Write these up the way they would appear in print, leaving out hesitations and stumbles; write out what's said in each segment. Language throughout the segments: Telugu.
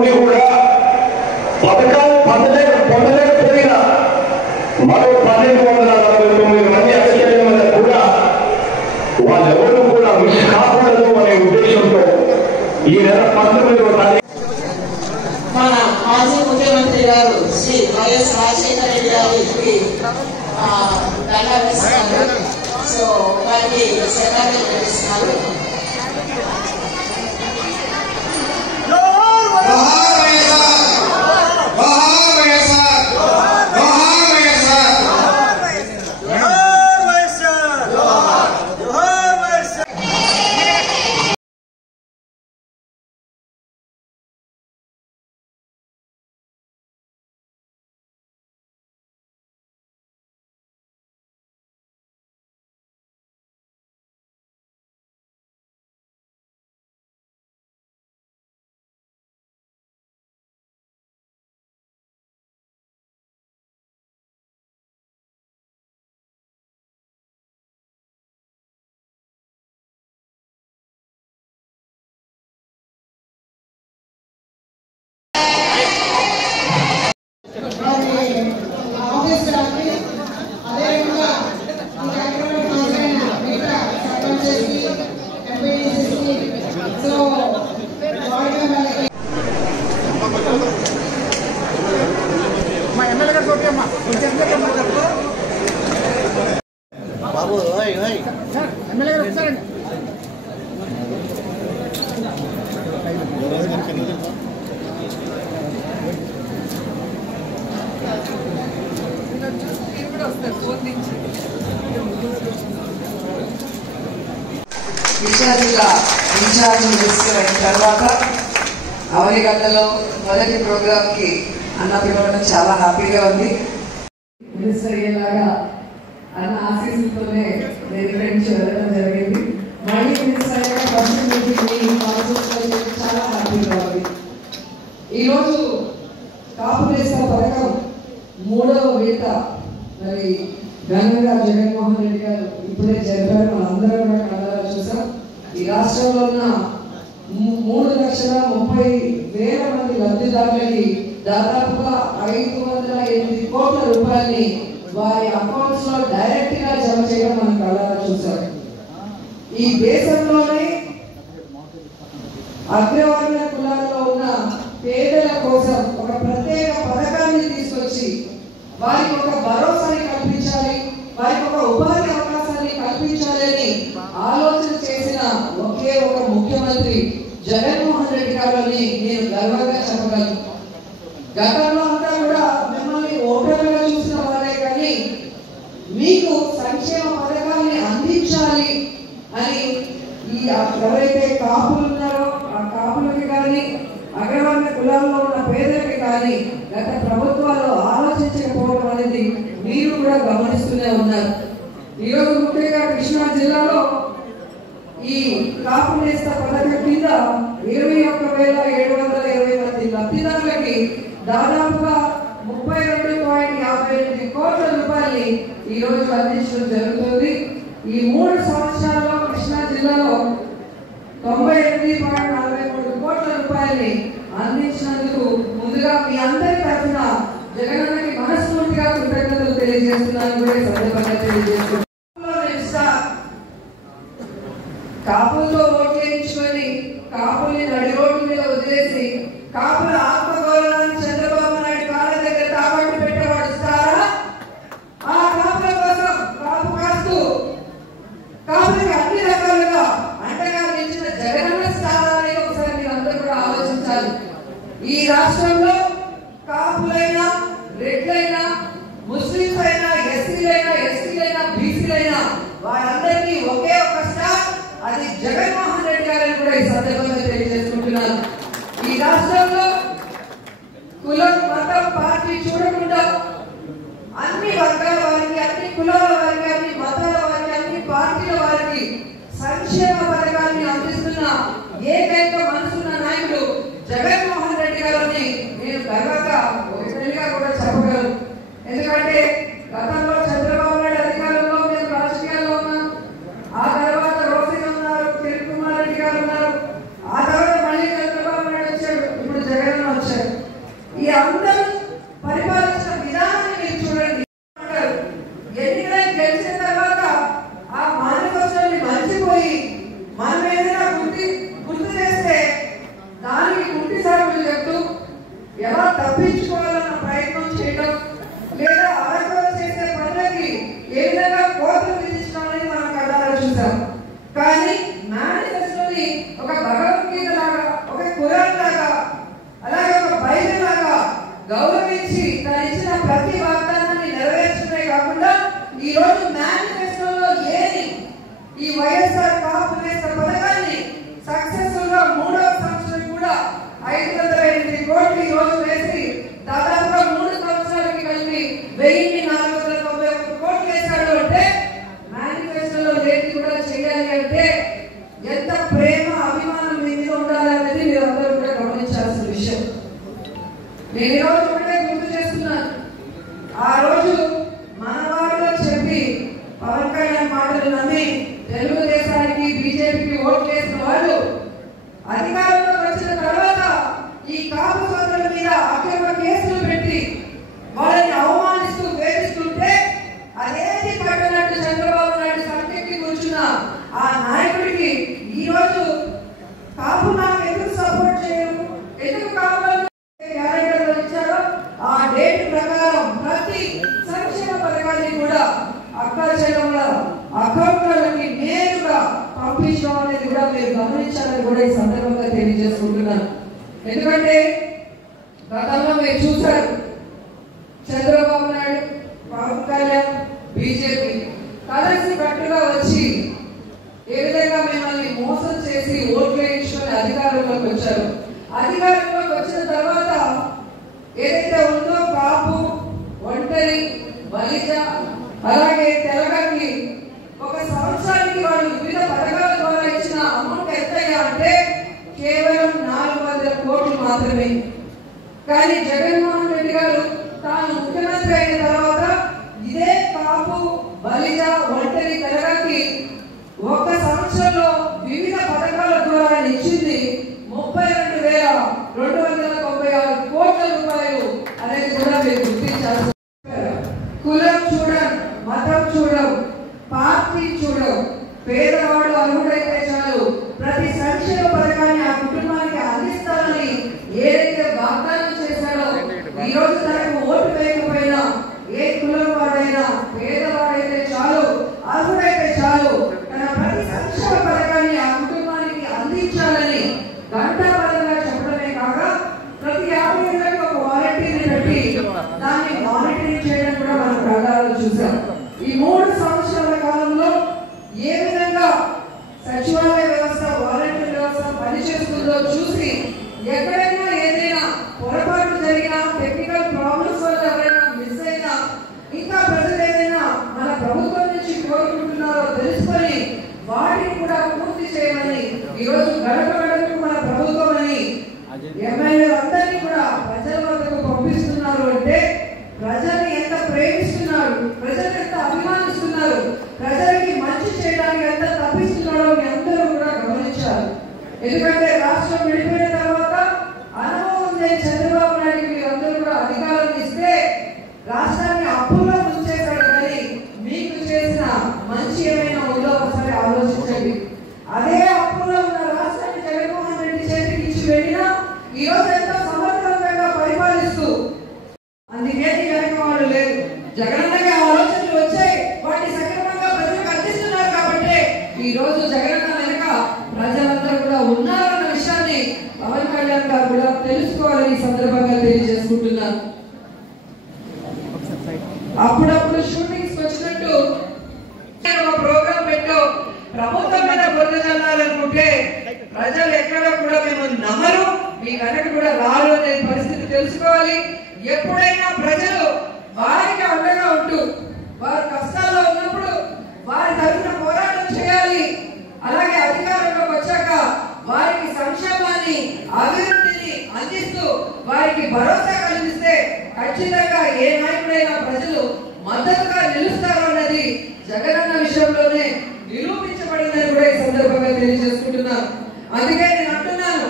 ఉండి కూడా పథకాలు పొందలేకపోయిన మరో 1249 మంది అసలు కూడా వాళ్ళెవరూ కూడా మిస్ కాకూడదు అనే ఉద్దేశంతో ఈ నెల 19వ తారీఖు మన మాజీ ముఖ్యమంత్రి గారు శ్రీ వైఎస్ రాజశేఖర రెడ్డి గారికి దండ వేస్తున్నారు. సో వారికి శ్రద్ధాంజలి ఘటిస్తున్నారు. బాబు ఎమ్మెల్యే గారు వచ్చారండి. కృష్ణా జిల్లా ఇన్ఛార్జ్ తీసుకున్న తర్వాత అవనిగడ్డలో మొదటి ప్రోగ్రామ్ కి అన్న పిలవడం చాలా హ్యాపీగా ఉంది. మినిస్టర్ అయ్యేలాగా అన్న ఆశీస్సులతోనే నేను ఇక్కడి నుంచి వెళ్ళడం జరిగింది. మళ్ళీ మినిస్టర్ అయ్యాక ఫస్ట్ మీటింగ్ చాలా హ్యాపీగా ఉంది. ఈరోజు కాపు నేస్తం పథకం 3వ విడత మరి ఘనంగా జగన్మోహన్ రెడ్డి గారు ఇప్పుడే జరిపారు. మనందరం కూడా కళ్ళారా చూసాం. ఈ రాష్ట్రంలో ఉన్న 3,30,000 మంది లబ్ధిదారులకి దాదాపుగా 508 కోట్ల రూపాయలని వారి అకౌంట్స్ లో డైరెక్ట్ గా జమ చేయడం మనం కళ్ళారా చూసాం. ఈ దేశంలోనే అగ్రవర్ణ కులాల్లో ఉన్న పేదల కోసం ఒక ప్రత్యేక పథకాన్ని తీసుకొచ్చి వారికి ఒక భరోసాని కల్పించాలి, వారికి ఒక ఉపాధి అవకాశాన్ని కల్పించాలి అని ఆలోచన చేసిన ఒకే ఒక ముఖ్యమంత్రి జగన్మోహన్ రెడ్డి గారు అని నేను గర్వంగా చెప్పగలను. గతంలో అంతా కూడా మిమ్మల్ని ఓటర్లుగా చూసిన వారే కానీ మీకు సంక్షేమ పథకాన్ని అందించాలి అని ఈ ఎవరైతే కాపులు ఉన్నారో ఆ కాపులకి కానీ అగ్రవర్ణ కులాల్లో ఉన్న పేదలకి కానీ గత ప్రభుత్వాలు ఆలోచించకపోవడం అనేది మీరు కూడా గమనిస్తూనే ఉన్నారు. ఈరోజు ముఖ్యంగా కృష్ణా జిల్లాలో ఈ కాపు నేస్త పథకం కింద 21,720 మంది లబ్ధిదారులకి దాదాపుగా 32.58 కోట్ల రూపాయలని ఈ రోజు అందించడం జరుగుతుంది. ఈ 3 సంవత్సరాల్లో కృష్ణా జిల్లాలో 98.43 కోట్ల రూపాయలని అందించినందుకు ముందుగా మీ అందరి తరఫున జగనన్నకి మనస్ఫూర్తిగా కృతజ్ఞతలు తెలియజేస్తున్నాను కూడా సందర్భంగా తెలియజేస్తున్నాను. కాపులతో ఓట్లు వేయించుకొని కాపుల్ని నడి రోడ్డు మీద వదిలేసి కాపుల ఆత్మగౌరవాన్ని చంద్రబాబు నాయుడు కాళ్ళ దగ్గర తాకట్టు పెట్టేవాడు ఇస్తారా? ఆ కాపుల కోసం కాపు కాస్తూ కాపులకి అన్ని రకాలుగా అండగా నిలిచిన జగనన్న స్థానాన్ని ఒకసారి మీరందరూ కూడా ఆలోచించాలి. ఈ రాష్ట్రంలో కాపులైనా రెడ్లైనా ముస్లింస్ అయినా ఎస్సీలైనా బీసీలైనా వారందరికీ ఒకే ఒక స్టార్, అది జగన్మోహన్ రెడ్డి గారిని కూడా ఈ సందర్భంగా తెలియజేసుకుంటున్నాను. ఈ రాష్ట్రంలో కులం మతం పార్టీ చూడకుండా అన్ని వర్గాల వారికి, అన్ని కులాల వారికి, అన్ని మతాల వారికి, అన్ని పార్టీల వారికి సంక్షేమ పథకాన్ని అందిస్తున్న ఏకైక మనసున్న నాయకుడు జగన్మోహన్ రెడ్డి గారిని నేను గర్వంగా ఒకటిగా కూడా చెప్పగలను. ఎందుకంటే గతంలో చంద్రబాబు నాయుడు అధికారంలో మేము రాజకీయాల్లో ఉన్నాం. ఆ తర్వాత రోసయ్య ఉన్నారు, కిరణ్ కుమార్ రెడ్డి గారు ఉన్నారు. ఆ తర్వాత మళ్ళీ చంద్రబాబు నాయుడు వచ్చాడు. ఇప్పుడు జగన్ ఈ అందరూ పరిపాలించిన విధానాన్ని మీరు చూడండి. ఎన్నికలైన గెలిచిన తర్వాత ఆ మేనిఫెస్టోని మర్చిపోయి మనం ఏదైనా గుర్తు చేస్తే దానికి గుడ్డి సాగులు చెప్తూ ఎలా తప్పించుకోవాలన్న ప్రయత్నం చేయడం, లేదా అరకొర చేసే పనులకి ఏ విధంగా కోతలు విధించడం అనేది మనం కళ్ళారా చూసాం. కానీ మేనిఫెస్టోని ఒక భగవద్గీత లాగా, ఒక ఖురాన్ లాగా, అలాగే ఒక బైబిల్ లాగా గౌరవించి తను ఇచ్చిన ప్రతి వాగ్దానాన్ని నెరవేర్చడమే కాకుండా ఈ రోజు మేనిఫెస్టోలో ఏది ఈ వైఎస్ఆర్ కాపు వేసిన పథకాన్ని సక్సెస్ఫుల్ గా 3వ సంవత్సరం కూడా 508 కోట్లు ఈ రోజు వేసి దాదాపుగా 3 సంవత్సరాలకి కలిపి 1491 కోట్లు వేశాడు అంటే మేనిఫెస్టోలో ఏది కూడా చేయాలి అంటే ఎంత ప్రేమ అభిమానం మీ మీద ఉండాలి అనేది మీరు అందరూ కూడా గమనించాల్సిన విషయం. నేను ఈ రోజు ఒకటే గుర్తు చేస్తున్నాను. ఆ రోజు మనవాళ్ళలో చెప్పి పవన్ కళ్యాణ్ మాటలు నమ్మి తెలుగుదేశానికి బీజేపీకి ఓట్లు వేసిన వాళ్ళు అధికారంలోకి వచ్చిన తర్వాత ఈ కాపు సోదరుల మీద అక్రమ కేసులు పెట్టి వాళ్ళని అవమానిస్తూ వేధిస్తుంటే అదేది పట్టనట్టు చంద్రబాబు నాయుడు సంఖ్యకి కూర్చున్న ఆ నాయకుడికి ఈ రోజు కాపు నాకు ఎందుకు సపోర్ట్ చేయరు, ఎందుకు కావాలి క్యారెక్టర్లు ఇచ్చారో ఆ డేట్ ప్రకారం ప్రతి సంక్షేమ పథకాన్ని కూడా అక్క చెల్లెమ్మల అకౌంట్లకి నేరుగా పంపించడం అనేది కూడా మీరు గమనించాలని కూడా ఈ సందర్భంగా తెలియజేసుకుంటున్నాను. ఎందుకంటే గతంలో మీరు చూశారు చంద్రబాబు నాయుడు, పవన్ కళ్యాణ్, బీజేపీ కలిసి కట్టుగా వచ్చి ఏ విధంగా మిమ్మల్ని మోసం చేసి ఓట్లు వేయించుకొని అధికారంలోకి వచ్చారు. అధికారంలోకి వచ్చిన తర్వాత ఏదైతే ఉందో కాపు, ఒంటరి, బలిజ, అలాగే తెలంగాణకి ఒక సంవత్సరానికి వాళ్ళు వివిధ పథకాల ద్వారా ఇచ్చిన అమౌంట్ ఎంతయ్యా అంటే కేవలం 400 కోట్లు మాత్రమే. కానీ జగన్మోహన్ రెడ్డి గారు తాను ముఖ్యమంత్రి అయిన తర్వాత ఇదే కాపు, బలిజ, ఒంటరి, తెలంగాణకి ఒక సంవత్సరంలో వివిధ పథకాల ద్వారా ఇచ్చింది 32,296 కోట్ల రూపాయలు అనేది కూడా మీరు గుర్తించాల్సి. కులం చూడం, మతం చూడం, పార్టీ చూడం, పేదవాడు అర్హుడైతే చాలు ప్రతి సంక్షేమ పథకాన్ని ఆ కుటుంబానికి అందిస్తానని ఏదైతే వాగ్దానం చేశాడో ఈ రోజు తనకు ఓటు వేయకపోయినా ఏ కులం వాడైనా పేదవాడైతే చాలు, అర్హుడైతే చాలు తన ప్రతి సంక్షేమ పథకాన్ని ఆ కుటుంబానికి అందించాలని గంటాపరంగా చెప్పడమే కాక ప్రతి 50 ఏళ్ళకి ఒక వాలంటీర్ని పెట్టి దాన్ని మానిటరింగ్ చేయడం కూడా మనం ప్రకారం చూసాం. ఈ 3 సంవత్సరాల కాలంలో ఏ విధంగా సచివాలయ వ్యవస్థ, వాలంటీర్ వ్యవస్థ పనిచేస్తుందో చూసి ఎక్కడైనా ఏదైనా పొరపాటు జరిగినా, టెక్నికల్ ప్రాబ్లమ్స్ వల్ల ఎవరైనా మిస్ అయినా, ఇంకా ప్రజలు ఏదైనా మన ప్రభుత్వం నుంచి కోరుకుంటున్నారో తెలుసుకొని వాటిని కూడా పూర్తి చేయమని ఈరోజు గడప గడపకు మన ప్రభుత్వం అని ఎమ్మెల్యేలు అందరినీ కూడా ప్రజల వద్దకు పంపిస్తున్నారు అంటే ప్రజల్ని ఎంత ప్రేమిస్తున్నారు, ప్రజలు ఎంత అభిమానిస్తున్నారు, ప్రజలకి మంచి చేయడానికి ఎంత తప్పిస్తున్నారో మీ అందరూ కూడా గమనించారు. ఎందుకంటే రాష్ట్రం విడిపోయిన తర్వాత అనుభవం లేని చంద్రబాబు నాయుడు మీరు అందరూ కూడా అధికారం ఇస్తే రాష్ట్రాన్ని అప్పుల్లో ముంచేశాడు. కానీ మీకు చేసిన మంచి ఏమైనా ఉందో ఒకసారి ఆలోచించండి. అదే అప్పుల్లో ఉన్న రాష్ట్రాన్ని జగన్మోహన్ రెడ్డి చేతికి ఇచ్చి వెళ్ళినా ఈ రోజు ఎంతో సమర్థవంతంగా పరిపాలిస్తూ అందుకేది జగన్మోహన్ లేదు. జగనన్నకి ఆలోచనలు వచ్చాయి, వాటిని సక్రమంగా ప్రజలకు అందిస్తున్నారు కాబట్టి ఈ రోజు జగనన్న వెనుక ప్రజలందరూ కూడా ఉన్నారన్న విషయాన్ని పవన్ కళ్యాణ్ గారు కూడా తెలుసుకోవాలని ఈ సందర్భంగా తెలియజేసుకుంటున్నాను. అప్పుడప్పుడు షూటింగ్స్ వచ్చినట్టు ఒక ప్రోగ్రాం పెట్టు ప్రభుత్వం మీద బురద చల్లాలనుకుంటే ప్రజలు ఎక్కడ కూడా మేము నమ్మరు, మీ కనుక కూడా రారు అనే పరిస్థితి తెలుసుకోవాలి. ఎప్పుడైనా ప్రజలు వారికి అండగా ఉంటూ వారు కష్టాల్లో ఉన్నప్పుడు వారి తరఫున పోరాటం చేయాలి. అలాగే అధికారంలోకి వచ్చాక వారికి సంక్షేమాన్ని, అభివృద్ధిని అందిస్తూ వారికి భరోసా కలిగిస్తే ఖచ్చితంగా ఏ నాయకుడైనా ప్రజలు మద్దతుగా నిలుస్తారు అన్నది జగనన్న విషయంలోనే నిరూపించబడిందని కూడా ఈ సందర్భంగా తెలియజేసుకుంటున్నాను. అందుకే నేను అంటున్నాను,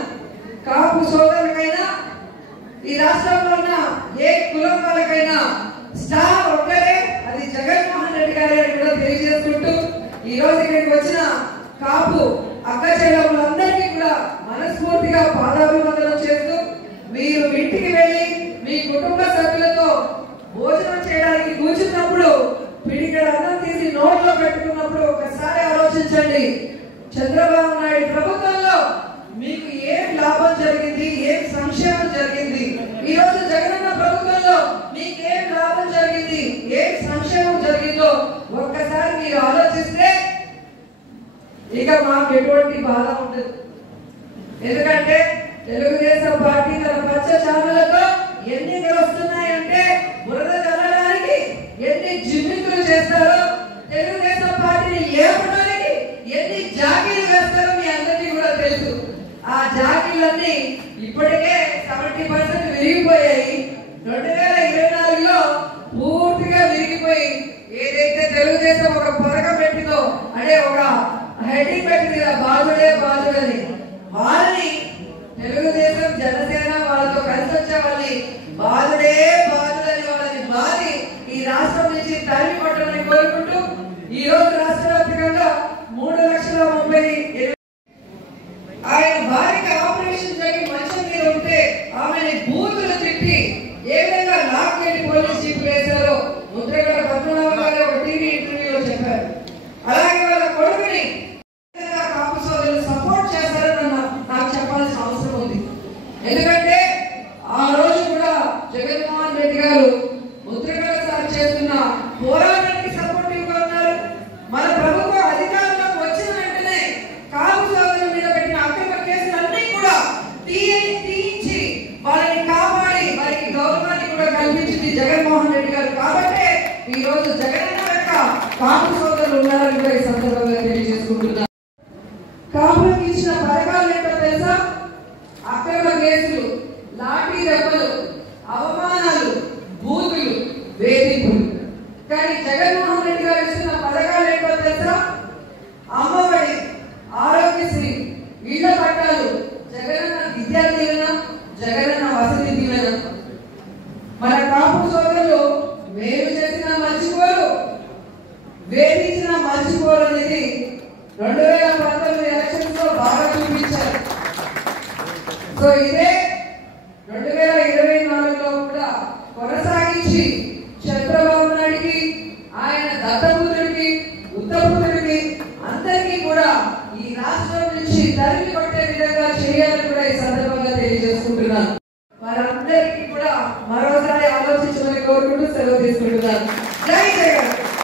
కాపు సోదరులకైనా ఈ రాష్ట్రంలో ఉన్న ఏ కులం వాళ్ళకైనా స్టార్ ఒక్కరే, అది జగన్మోహన్ రెడ్డి గారు అని కూడా తెలియజేసుకుంటూ ఈ రోజు ఇక్కడికి వచ్చిన కాపు అక్క చెల్లెమ్మలందరికీ కూడా మనస్ఫూర్తిగా పాదాభివందనం చేస్తూ మీరు ఇంటికి వెళ్ళి మీ కుటుంబ సభ్యులతో భోజనం చేయడానికి కూర్చున్నప్పుడు పిడికెడ అన్నం తీసి నోట్లో పెట్టుకున్నప్పుడు ఒకసారి ఆలోచించండి, చంద్రబాబు నాయుడు ప్రభుత్వంలో మీకు ఏం లాభం జరిగింది, ఏం సంక్షేమం జరిగింది, ఈ రోజు జగనన్న ప్రభుత్వంలో మీకు ఏం లాభం జరిగింది, ఏం సంక్షేమం జరిగిందో ఒక్కసారి మీరు ఆలోచిస్తే ఇక మాకు ఎటువంటి బాధ ఉండదు. ఎందుకంటే తెలుగుదేశం పార్టీ తన పచ్చ ఛానళ్లతో ఎన్నికలు వస్తున్నాయంటే బురద చల్లడానికి ఎన్ని జిమ్మికులు చేస్తారో, తెలుగుదేశం పార్టీని ఏపడానికి ఎన్ని జాకీలు వేస్తారో మీ అందరికీ కూడా తెలుసు. ఆ జాకీలన్నీ ఇప్పటికే 70% విరిగిపోయాయి. 2024లో పూర్తిగా విరిగిపోయి ఏదైతే తెలుగుదేశం ఒక పథకం పెట్టిందో, అంటే ఒక హెడ్డింగ్ పెట్టింది కదా, బాధుడే బాధుడని, వాళ్ళని తెలుగుదేశం జనసేన వాళ్ళతో కలిసి వచ్చే వాళ్ళని బాధుడే బాధుడని వాళ్ళని బాధి ఈ రాష్ట్రం నుంచి తరిమి కొట్టమని కోరుకుంటూ ఈ రోజు రాష్ట్ర వ్యాప్తంగా 3,30,030 ఆయన భార్యకి ఆపరేషన్ జరిగి మంచం మీద ఉంటే ఆమెని బూతులు తిట్టి ఏ విధంగా లాక్కెళ్ళి పోలీస్ జీప్ వేశారో ముద్రగడ పద్మనాభం గారు ఒక టీవీ ఇంటర్వ్యూలో చెప్పారు. అలాగే వాళ్ళ కొడుకుని కాపు సోదరులు సపోర్ట్ చేస్తారని నాకు చెప్పాల్సిన అవసరం ఉంది. ఎందుకంటే ఆ రోజు కూడా జగన్మోహన్ రెడ్డి గారు ముద్రగడ సార్ చేస్తున్న పోరాటానికి సపోర్టివ్ గా ఉన్నారు. మన ప్రభుత్వం అధికారంలోకి వచ్చిన వెంటనే కాపు సోదరుల మీద పెట్టిన అక్రమ కేసులన్నీ కూడా తీయించి వాళ్ళని కాపాడి వారికి గౌరవాన్ని కూడా కల్పించింది జగన్మోహన్ రెడ్డి గారు. కాబట్టి ఈ రోజు జగనన్న వెంట కాపు సోదరులు ఉన్నారని కూడా ఈ సందర్భంగా తెలియజేసుకుంటున్నారు. కాపులకు ఇచ్చిన పథకాలు ఏంటో తెలుసా? అక్రమ కేసులు, లాఠీ దెబ్బలు, అవమానాలు, బూతులు, వేధింపులు. కానీ జగన్మోహన్ రెడ్డి గారు ఇస్తున్న పథకాలు ఏంటో తెలుసా? అమ్మఒడి, ఆరోగ్యశ్రీ, ఇళ్ల పట్టాలు, జగనన్న విద్యా దీవెన, జగనన్న వసతి దీవెన. మన కాపు సోదరులు మేలు చేసిన మర్చిపోరు, వేధించిన మర్చిపోరు అనేది 2019 ఎలక్షన్స్ లో బాగా చూపించారు. సో ఇదే